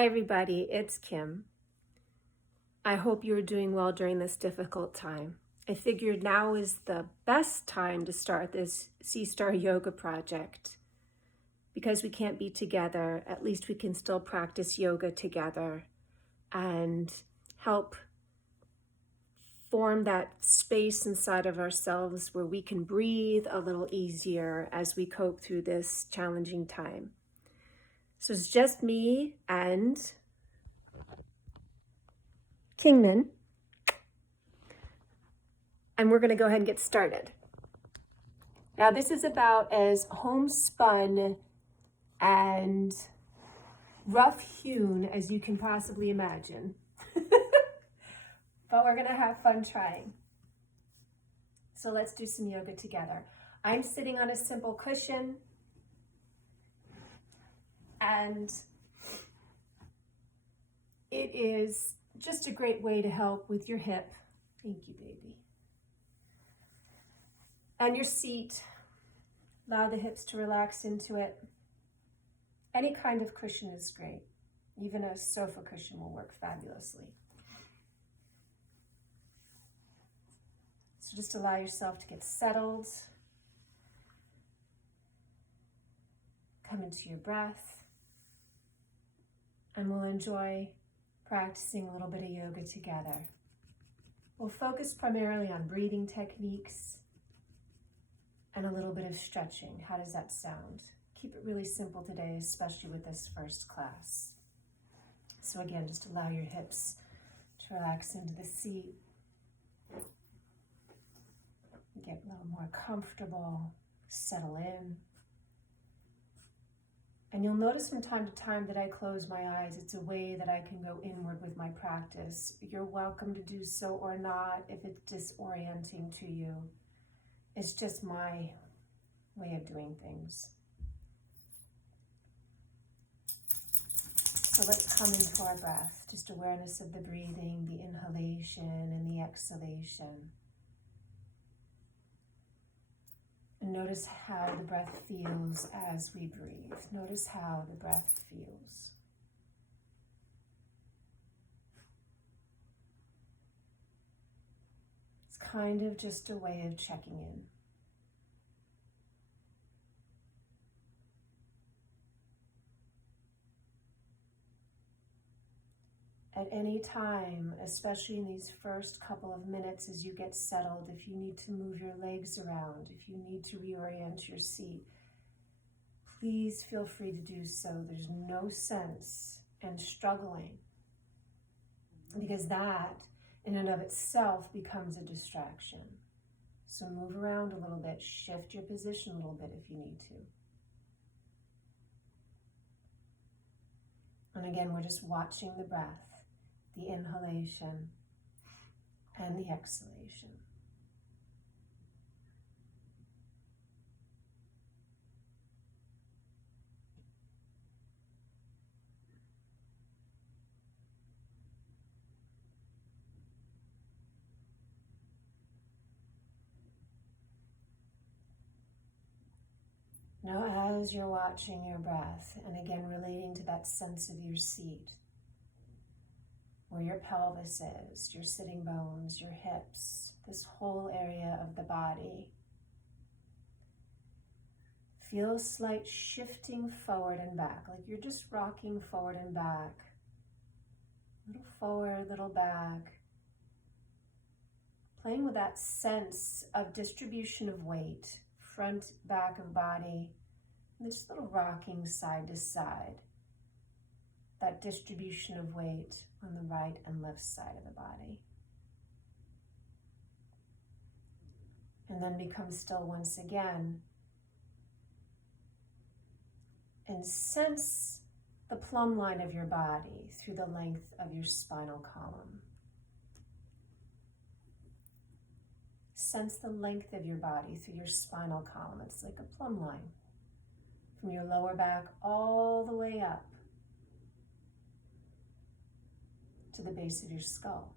Hi, everybody. It's Kim. I hope you are doing well during this difficult time. I figured now is the best time to start this Sea Star Yoga project. Because we can't be together, at least we can still practice yoga together and help form that space inside of ourselves where we can breathe a little easier as we cope through this challenging time. So it's just me and Kingman. And we're going to go ahead and get started. Now, this is about as homespun and rough-hewn as you can possibly imagine. But we're going to have fun trying. So let's do some yoga together. I'm sitting on a simple cushion, and it is just a great way to help with your hip. Thank you, baby. And your seat. Allow the hips to relax into it. Any kind of cushion is great. Even a sofa cushion will work fabulously. So just allow yourself to get settled. Come into your breath. And we'll enjoy practicing a little bit of yoga together. We'll focus primarily on breathing techniques and a little bit of stretching. How does that sound? Keep it really simple today, especially with this first class. So again, just allow your hips to relax into the seat. Get a little more comfortable, settle in. And you'll notice from time to time that I close my eyes. It's a way that I can go inward with my practice. You're welcome to do so or not if it's disorienting to you. It's just my way of doing things. So let's come into our breath. Just awareness of the breathing, the inhalation and the exhalation. And notice how the breath feels as we breathe. Notice how the breath feels. It's kind of just a way of checking in. At any time, especially in these first couple of minutes as you get settled, if you need to move your legs around, if you need to reorient your seat, please feel free to do so. There's no sense in struggling, because that in and of itself becomes a distraction. So move around a little bit, shift your position a little bit if you need to. And again, we're just watching the breath. The inhalation and the exhalation. Now, as you're watching your breath, and again relating to that sense of your seat, where your pelvis is, your sitting bones, your hips, this whole area of the body. Feel a slight shifting forward and back, like you're just rocking forward and back. Little forward, little back. Playing with that sense of distribution of weight, front, back of body, and this little rocking side to side. That distribution of weight on the right and left side of the body. And then become still once again. And sense the plumb line of your body through the length of your spinal column. Sense the length of your body through your spinal column. It's like a plumb line. From your lower back all the way up to the base of your skull.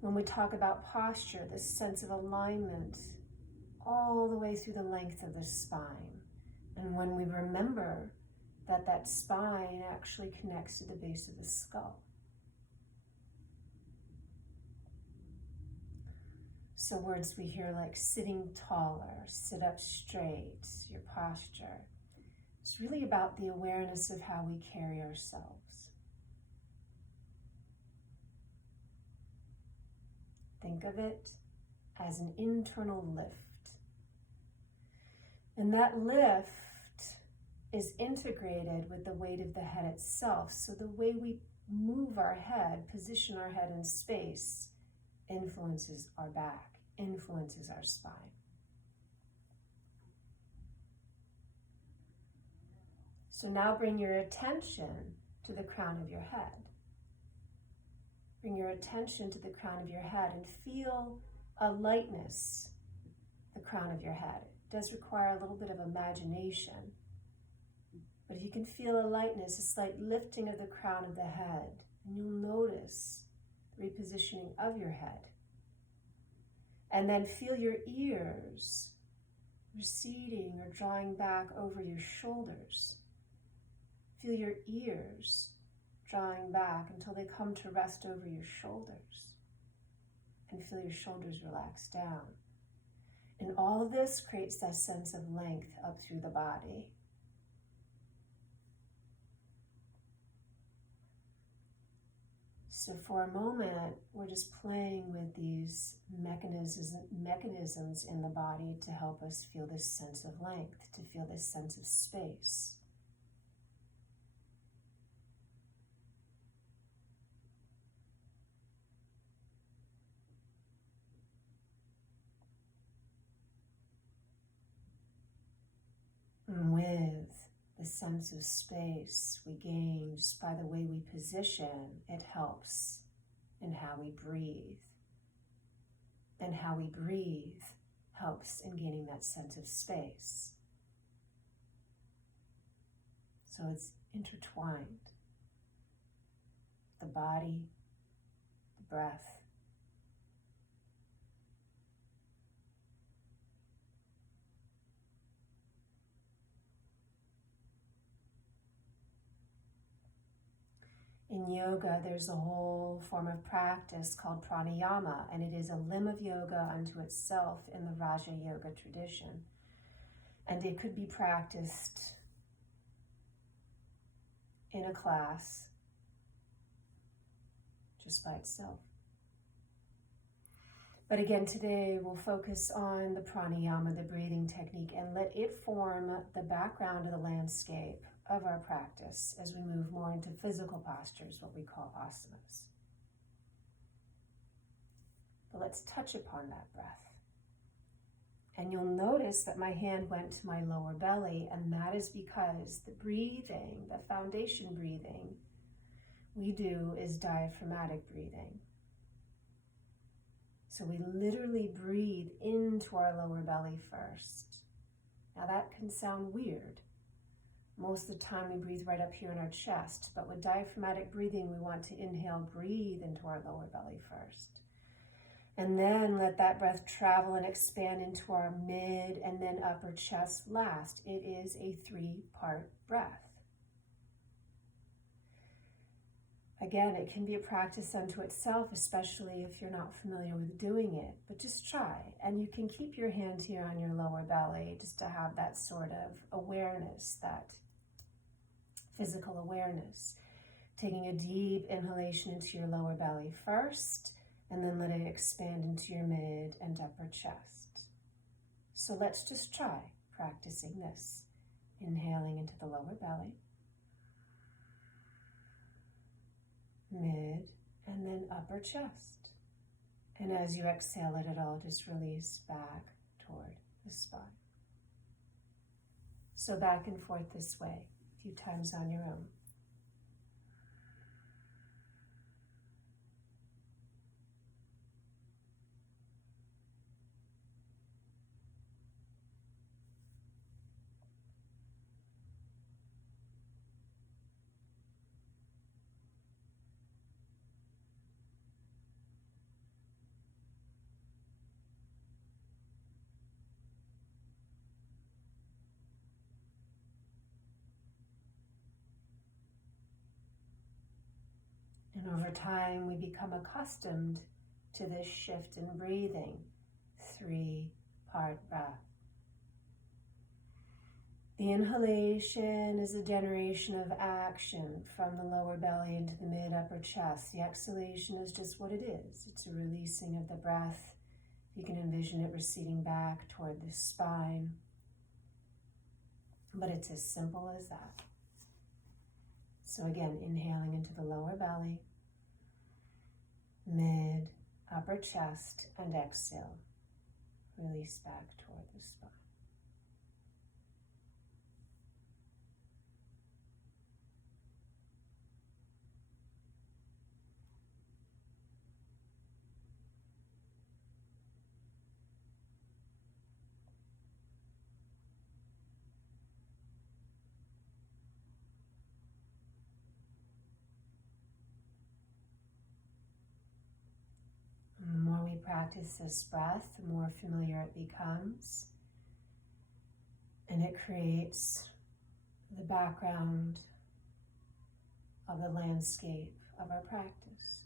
When we talk about posture, this sense of alignment all the way through the length of the spine. And when we remember that spine actually connects to the base of the skull. So words we hear like sitting taller, sit up straight, your posture. It's really about the awareness of how we carry ourselves. Think of it as an internal lift. And that lift is integrated with the weight of the head itself. So the way we move our head, position our head in space, influences our back, influences our spine. So now bring your attention to the crown of your head. Bring your attention to the crown of your head and feel a lightness, the crown of your head. It does require a little bit of imagination, but if you can feel a lightness, a slight lifting of the crown of the head, and you'll notice the repositioning of your head. And then feel your ears receding or drawing back over your shoulders. Feel your ears drawing back until they come to rest over your shoulders. And feel your shoulders relax down. And all of this creates that sense of length up through the body. So for a moment, we're just playing with these mechanisms in the body to help us feel this sense of length, to feel this sense of space. And with the sense of space we gain just by the way we position, it helps in how we breathe. And how we breathe helps in gaining that sense of space. So it's intertwined. The body, the breath, in yoga, there's a whole form of practice called pranayama, and it is a limb of yoga unto itself in the Raja Yoga tradition. And it could be practiced in a class just by itself. But again, today we'll focus on the pranayama, the breathing technique, and let it form the background of the landscape of our practice as we move more into physical postures, what we call asanas. But let's touch upon that breath. And you'll notice that my hand went to my lower belly, and that is because the breathing, the foundation breathing we do is diaphragmatic breathing. So we literally breathe into our lower belly first. Now that can sound weird. Most of the time we breathe right up here in our chest, but with diaphragmatic breathing, we want to inhale, breathe into our lower belly first. And then let that breath travel and expand into our mid and then upper chest last. It is a 3-part breath. Again, it can be a practice unto itself, especially if you're not familiar with doing it, but just try. And you can keep your hand here on your lower belly just to have that sort of awareness, that physical awareness. Taking a deep inhalation into your lower belly first, and then let it expand into your mid and upper chest. So let's just try practicing this. Inhaling into the lower belly, mid, and then upper chest. And as you exhale, let it all just release back toward the spine. So back and forth this way, a few times on your own. over time, we become accustomed to this shift in breathing. 3-part breath. The inhalation is a generation of action from the lower belly into the mid-upper chest. The exhalation is just what it is. It's a releasing of the breath. You can envision it receding back toward the spine. But it's as simple as that. So again, inhaling into the lower belly, mid, upper chest, and exhale. Release back toward the spine. The more we practice this breath, the more familiar it becomes. And it creates the background of the landscape of our practice.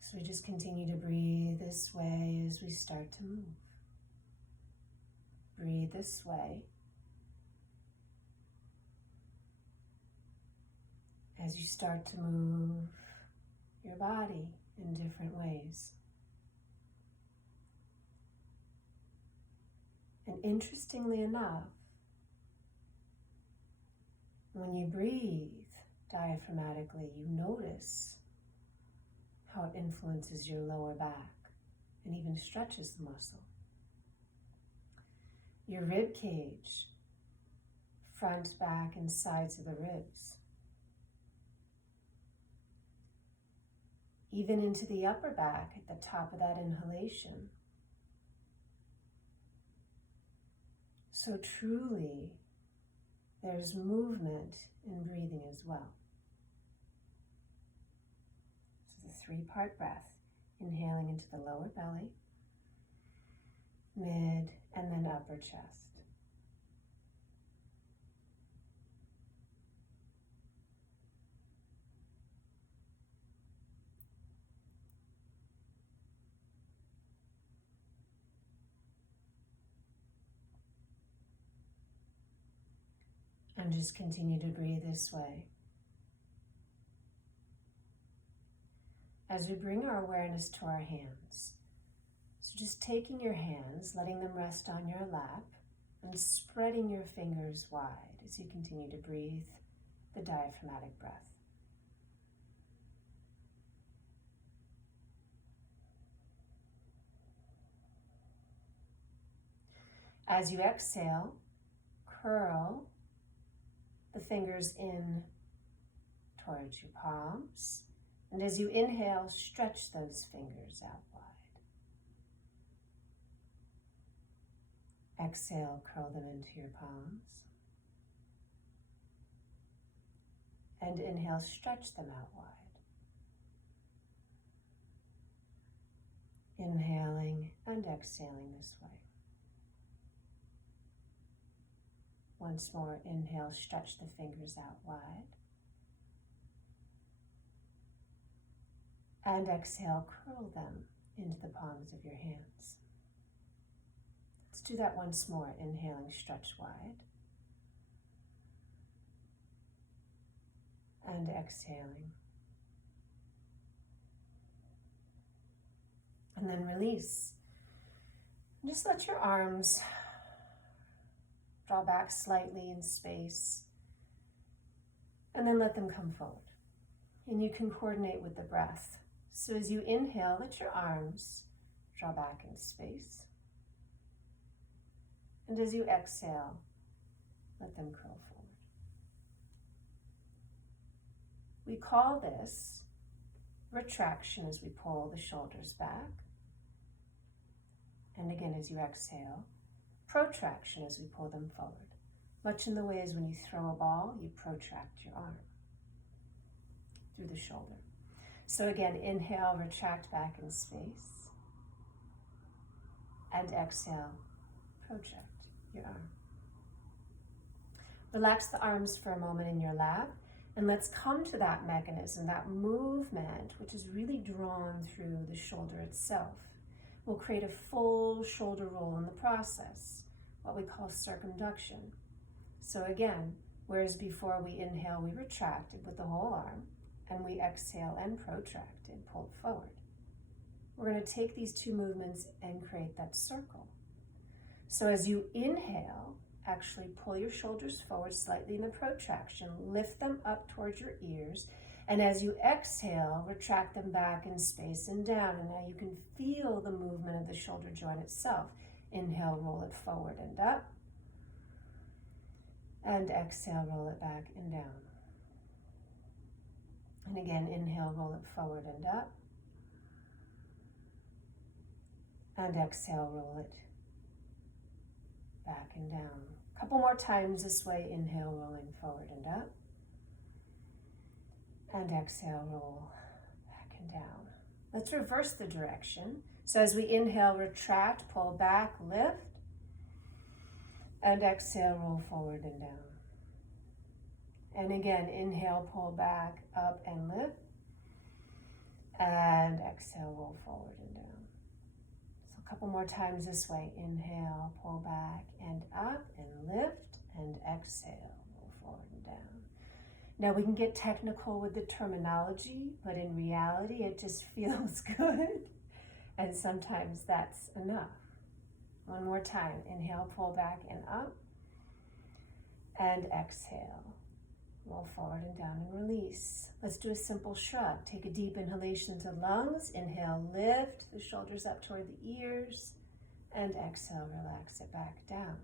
So we just continue to breathe this way as we start to move. Breathe this way as you start to move your body in different ways. And interestingly enough, when you breathe diaphragmatically, you notice how it influences your lower back and even stretches the muscle. Your rib cage, front, back, and sides of the ribs. Even into the upper back at the top of that inhalation. So truly, there's movement in breathing as well. So the 3-part breath, inhaling into the lower belly, mid, and then upper chest. And just continue to breathe this way. As we bring our awareness to our hands, so just taking your hands, letting them rest on your lap, and spreading your fingers wide as you continue to breathe the diaphragmatic breath. As you exhale, curl the fingers in towards your palms. And as you inhale, stretch those fingers out wide. Exhale, curl them into your palms. And inhale, stretch them out wide. Inhaling and exhaling this way. Once more, inhale, stretch the fingers out wide. And exhale, curl them into the palms of your hands. Let's do that once more. Inhaling, stretch wide. And exhaling. And then release. And just let your arms draw back slightly in space. And then let them come forward. And you can coordinate with the breath. So as you inhale, let your arms draw back in space. And as you exhale, let them curl forward. We call this retraction as we pull the shoulders back. And again, as you exhale, protraction as we pull them forward. Much in the way as when you throw a ball, you protract your arm through the shoulder. So again, inhale, retract back in space. And exhale, project your arm. Relax the arms for a moment in your lap, and let's come to that mechanism, that movement, which is really drawn through the shoulder itself. We'll create a full shoulder roll in the process, what we call circumduction. So again, whereas before we inhale, we retracted with the whole arm, and we exhale and protracted, pulled forward. We're going to take these two movements and create that circle. So as you inhale, actually pull your shoulders forward slightly in the protraction, lift them up towards your ears, and as you exhale, retract them back in space and down. And now you can feel the movement of the shoulder joint itself. Inhale, roll it forward and up, and exhale, roll it back and down. And again, inhale, roll it forward and up, and exhale, roll it back and down. A couple more times this way. Inhale, rolling forward and up, and exhale, roll back and down. Let's reverse the direction. So as we inhale, retract, pull back, lift, and exhale, roll forward and down. And again, inhale, pull back, up and lift, and exhale, roll forward and down. So a couple more times this way. Inhale, pull back and up and lift, and exhale, roll forward and down. Now we can get technical with the terminology, but in reality, it just feels good. And sometimes that's enough. One more time. Inhale, pull back and up, and exhale. Roll forward and down and release. Let's do a simple shrug. Take a deep inhalation to lungs. Inhale, lift the shoulders up toward the ears, and exhale, relax it back down.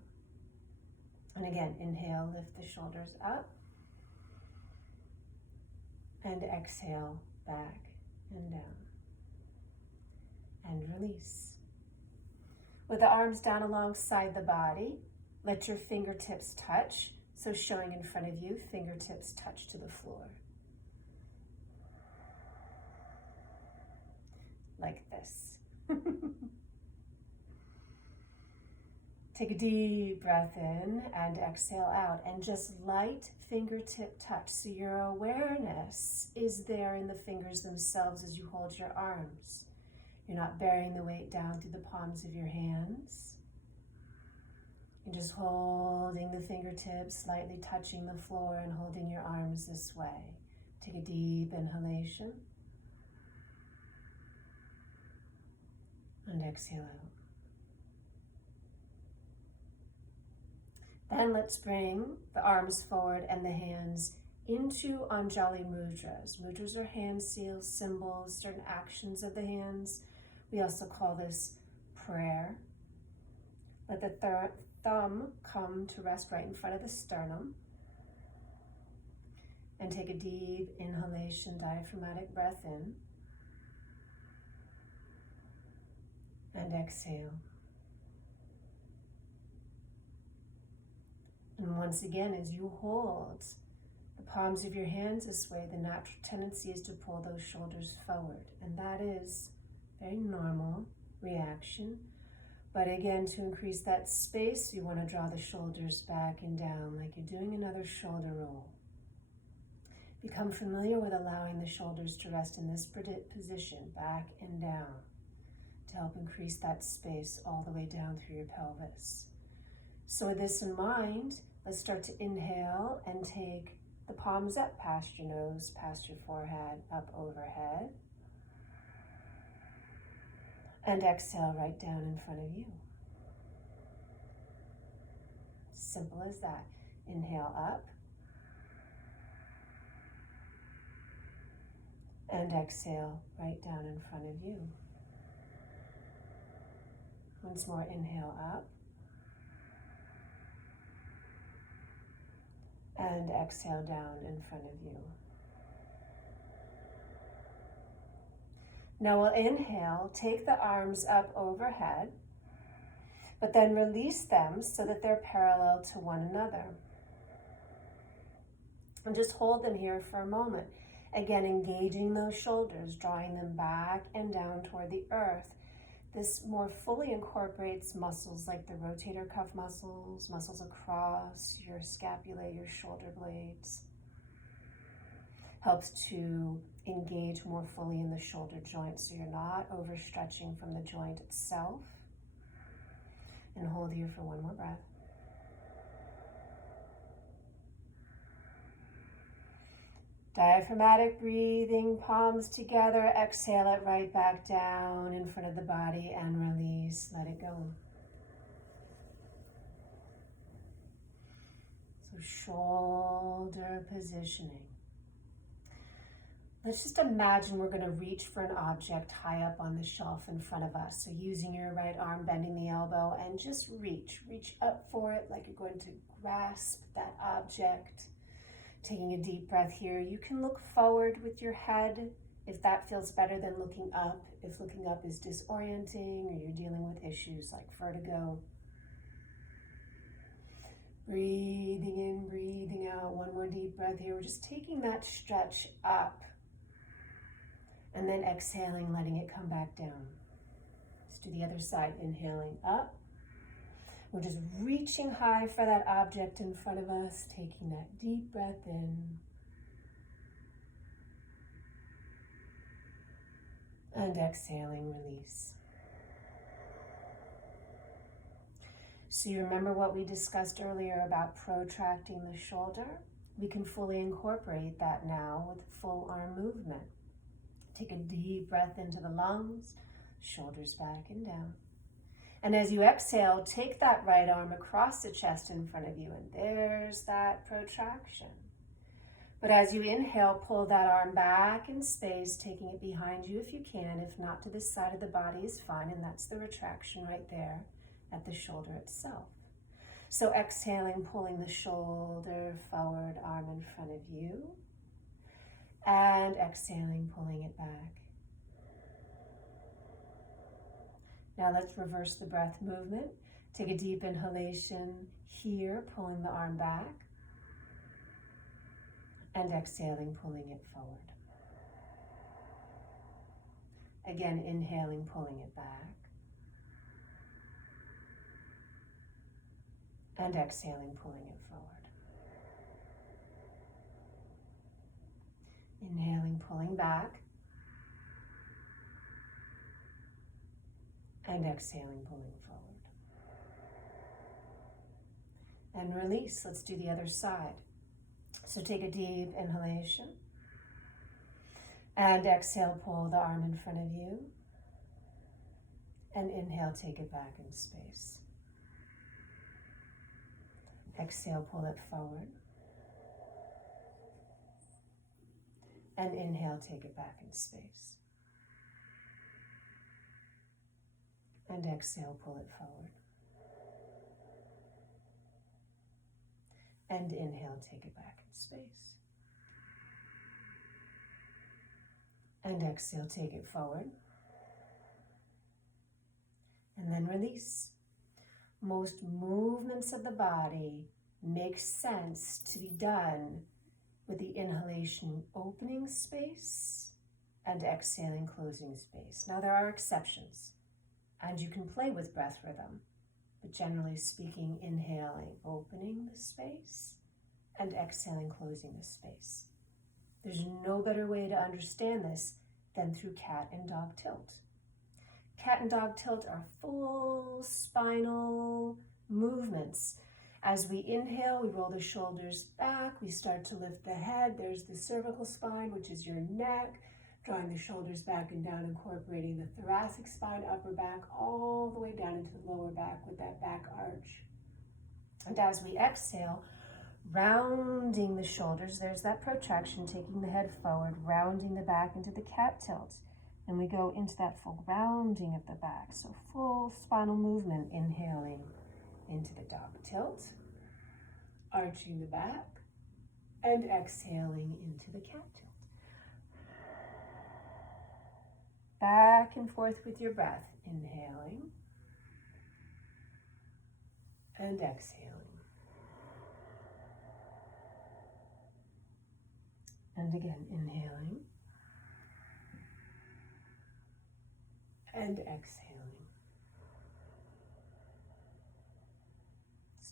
And again, inhale, lift the shoulders up, and exhale, back and down. And release. With the arms down alongside the body, let your fingertips touch. So showing in front of you, fingertips touch to the floor. Like this. Take a deep breath in and exhale out, and just light fingertip touch. So your awareness is there in the fingers themselves as you hold your arms. You're not bearing the weight down through the palms of your hands. You're just holding the fingertips, slightly touching the floor and holding your arms this way. Take a deep inhalation. And exhale out. Then let's bring the arms forward and the hands into Anjali Mudras. Mudras are hand seals, symbols, certain actions of the hands. We also call this prayer. Let the thumb come to rest right in front of the sternum. And take a deep inhalation, diaphragmatic breath in. And exhale. And once again, as you hold the palms of your hands this way, the natural tendency is to pull those shoulders forward. And that is a very normal reaction. But again, to increase that space, you want to draw the shoulders back and down like you're doing another shoulder roll. Become familiar with allowing the shoulders to rest in this position, back and down, to help increase that space all the way down through your pelvis. So with this in mind, let's start to inhale and take the palms up past your nose, past your forehead, up overhead. And exhale right down in front of you. Simple as that. Inhale up. And exhale right down in front of you. Once more, inhale up. And exhale down in front of you. Now we'll inhale, take the arms up overhead, but then release them so that they're parallel to one another. And just hold them here for a moment. Again, engaging those shoulders, drawing them back and down toward the earth. This more fully incorporates muscles like the rotator cuff muscles, muscles across your scapula, your shoulder blades. Helps to engage more fully in the shoulder joint so you're not overstretching from the joint itself. And hold here for one more breath. Diaphragmatic breathing, palms together, exhale it right back down in front of the body and release, let it go. So shoulder positioning. Let's just imagine we're going to reach for an object high up on the shelf in front of us. So using your right arm, bending the elbow, and just reach up for it like you're going to grasp that object. Taking a deep breath here. You can look forward with your head if that feels better than looking up. If looking up is disorienting or you're dealing with issues like vertigo. Breathing in, breathing out. One more deep breath here. We're just taking that stretch up. And then exhaling, letting it come back down. Let's do the other side. Inhaling up. We're just reaching high for that object in front of us, taking that deep breath in. And exhaling, release. So you remember what we discussed earlier about protracting the shoulder? We can fully incorporate that now with full arm movement. Take a deep breath into the lungs, shoulders back and down. And as you exhale, take that right arm across the chest in front of you, and there's that protraction. But as you inhale, pull that arm back in space, taking it behind you if you can. If not, to this side of the body is fine, and that's the retraction right there at the shoulder itself. So exhaling, pulling the shoulder forward, arm in front of you, and exhaling, pulling it back. Now let's reverse the breath movement. Take a deep inhalation here, pulling the arm back. And exhaling, pulling it forward. Again, inhaling, pulling it back. And exhaling, pulling it forward. Inhaling, pulling back. And exhaling, pulling forward. And release. Let's do the other side. So take a deep inhalation. And exhale, pull the arm in front of you. And inhale, take it back in space. Exhale, pull it forward. And inhale, take it back in space. And exhale, pull it forward. And inhale, take it back in space. And exhale, take it forward. And then release. Most movements of the body make sense to be done with the inhalation opening space and exhaling closing space. Now there are exceptions. And you can play with breath rhythm, but generally speaking, inhaling, opening the space, and exhaling, closing the space. There's no better way to understand this than through cat and dog tilt. Cat and dog tilt are full spinal movements. As we inhale, we roll the shoulders back, we start to lift the head. There's the cervical spine, which is your neck. Drawing the shoulders back and down, incorporating the thoracic spine, upper back, all the way down into the lower back with that back arch. And as we exhale, rounding the shoulders, there's that protraction, taking the head forward, rounding the back into the cat tilt. And we go into that full rounding of the back. So full spinal movement, inhaling into the dog tilt, arching the back, and exhaling into the cat tilt. Back and forth with your breath, inhaling and exhaling. And again, inhaling and exhaling.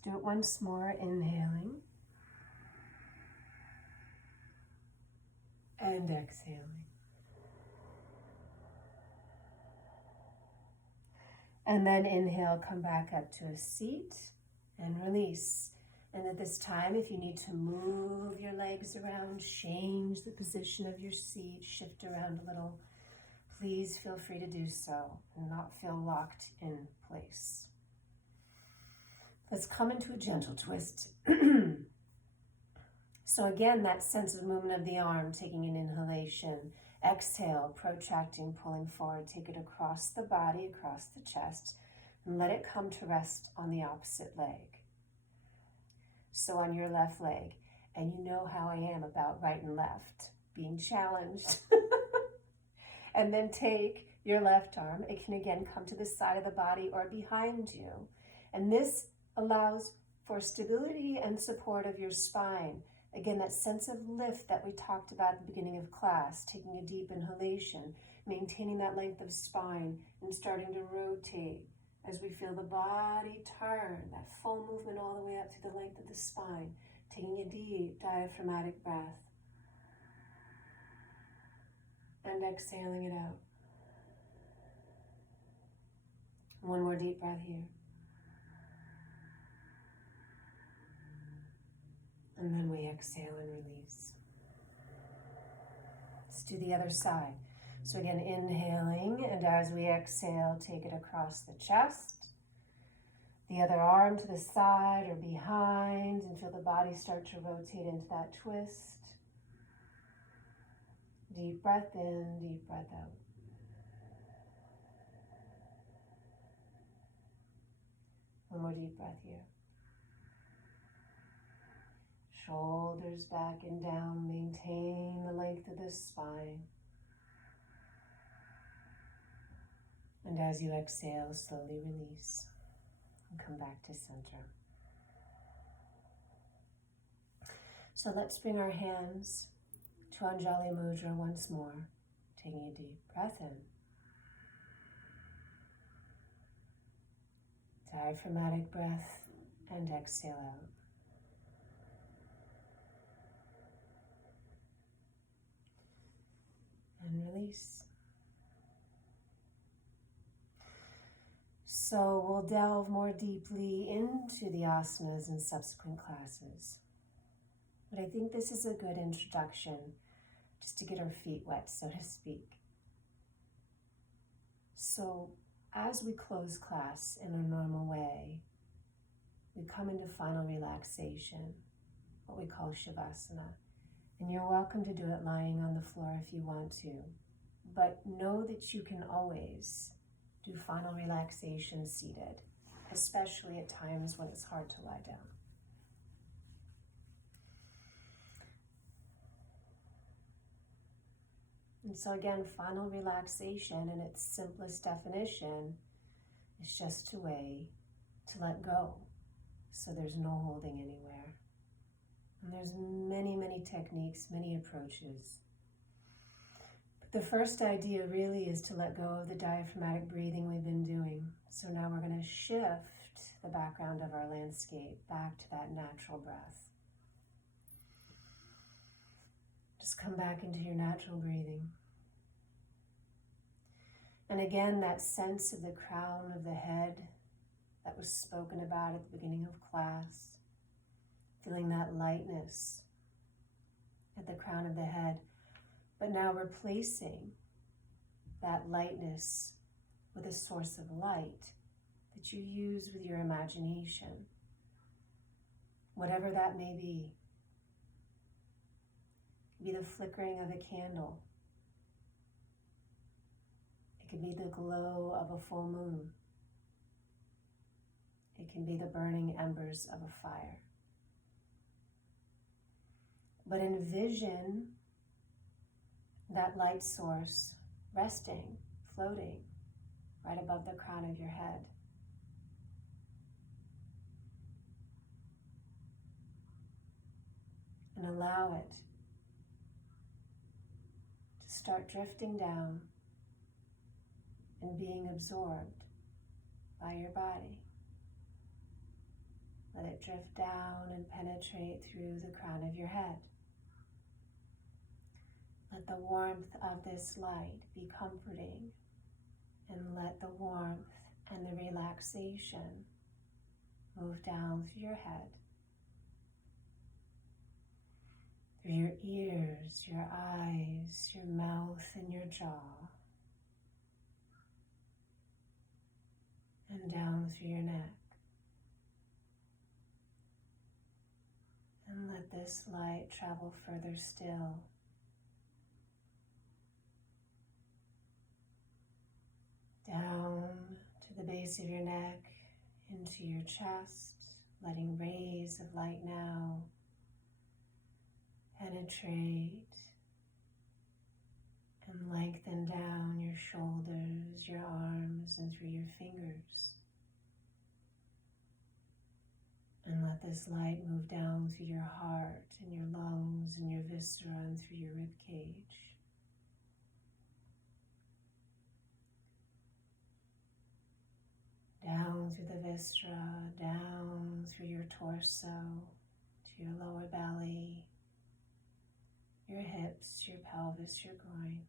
Let's do it once more, inhaling and exhaling. And then inhale, come back up to a seat and release. And at this time, if you need to move your legs around, change the position of your seat, shift around a little, please feel free to do so and not feel locked in place. Let's come into a gentle twist. So again, that sense of movement of the arm, taking an inhalation, exhale, protracting, pulling forward, take it across the body, across the chest, and let it come to rest on the opposite leg. So on your left leg, and you know how I am about right and left, being challenged. And then take your left arm. It can again come to the side of the body or behind you. And this allows for stability and support of your spine. Again, that sense of lift that we talked about at the beginning of class, taking a deep inhalation, maintaining that length of spine and starting to rotate as we feel the body turn, that full movement all the way up to the length of the spine, taking a deep diaphragmatic breath and exhaling it out. One more deep breath here. And then we exhale and release. Let's do the other side. So again, inhaling, and as we exhale, take it across the chest. The other arm to the side or behind, and feel the body start to rotate into that twist. Deep breath in, deep breath out. One more deep breath here. Shoulders back and down, maintain the length of the spine. And as you exhale, slowly release and come back to center. So let's bring our hands to Anjali Mudra once more, taking a deep breath in. Diaphragmatic breath and exhale out. And release. So we'll delve more deeply into the asanas in subsequent classes. But I think this is a good introduction just to get our feet wet, so to speak. So as we close class in a normal way, we come into final relaxation, what we call Shavasana. And you're welcome to do it lying on the floor if you want to. But know that you can always do final relaxation seated, especially at times when it's hard to lie down. And so again, final relaxation in its simplest definition is just a way to let go. So there's no holding anywhere. And there's many, many techniques, many approaches. But the first idea really is to let go of the diaphragmatic breathing we've been doing. So now we're going to shift the background of our landscape back to that natural breath. Just come back into your natural breathing. And again, that sense of the crown of the head that was spoken about at the beginning of class. Feeling that lightness at the crown of the head, but now replacing that lightness with a source of light that you use with your imagination, whatever that may be. It could be the flickering of a candle. It could be the glow of a full moon. It can be the burning embers of a fire. But envision that light source resting, floating right above the crown of your head. And allow it to start drifting down and being absorbed by your body. Let it drift down and penetrate through the crown of your head. Let the warmth of this light be comforting, and let the warmth and the relaxation move down through your head, through your ears, your eyes, your mouth, and your jaw, and down through your neck. And let this light travel further still, down to the base of your neck, into your chest, letting rays of light now penetrate and lengthen down your shoulders, your arms, and through your fingers. And let this light move down through your heart and your lungs and your viscera and through your rib cage. Down through the viscera, down through your torso, to your lower belly, your hips, your pelvis, your groin.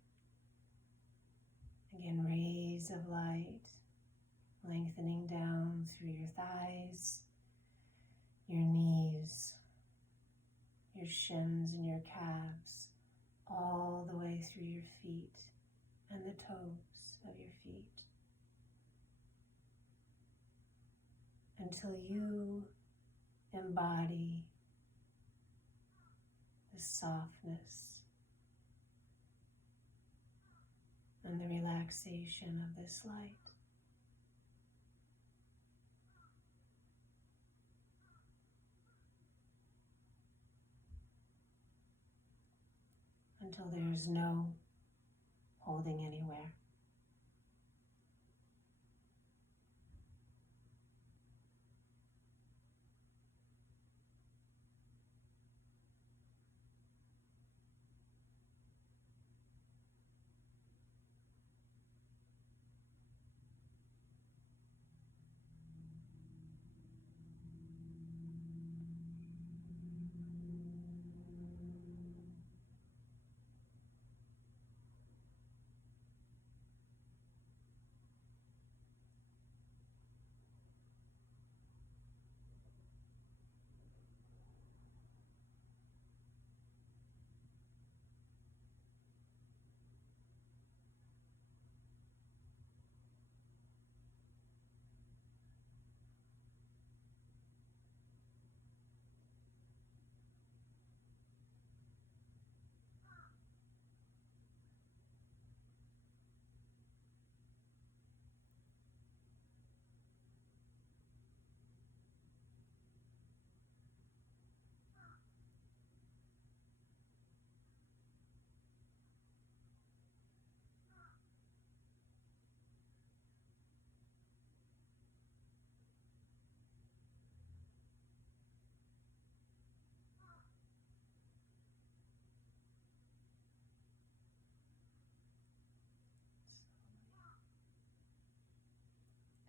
Again, rays of light lengthening down through your thighs, your knees, your shins and your calves, all the way through your feet and the toes of your feet, until you embody the softness and the relaxation of this light. Until there is no holding anywhere.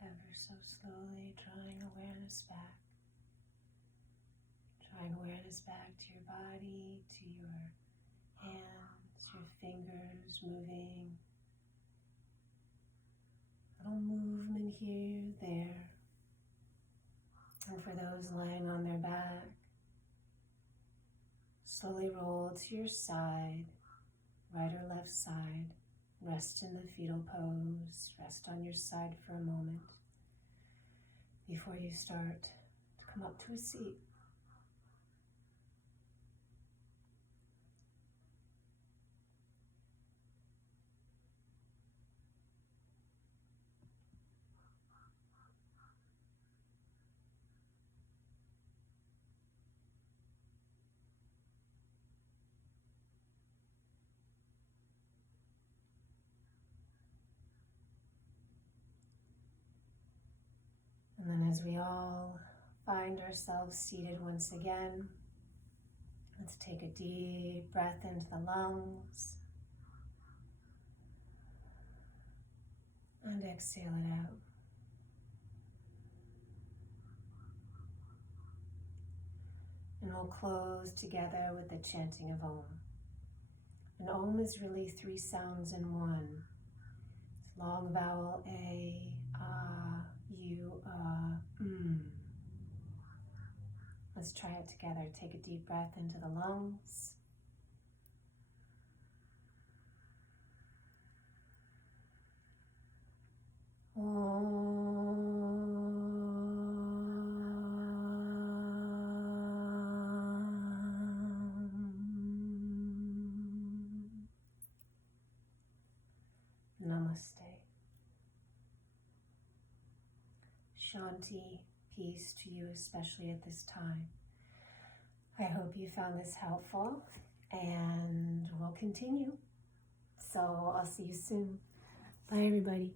Ever so slowly drawing awareness back. Drawing awareness back to your body, to your hands, your fingers moving. Little movement here, there. And for those lying on their back, slowly roll to your side, right or left side. Rest in the fetal pose. Rest on your side for a moment before you start to come up to a seat. And then as we all find ourselves seated once again, let's take a deep breath into the lungs and exhale it out. And we'll close together with the chanting of Om. And Om is really 3 sounds in one. It's long vowel A, U, Let's try it together. Take a deep breath into the lungs. Namaste. Shanti, peace to you, especially at this time. I hope you found this helpful, and we'll continue. So I'll see you soon. Bye, everybody.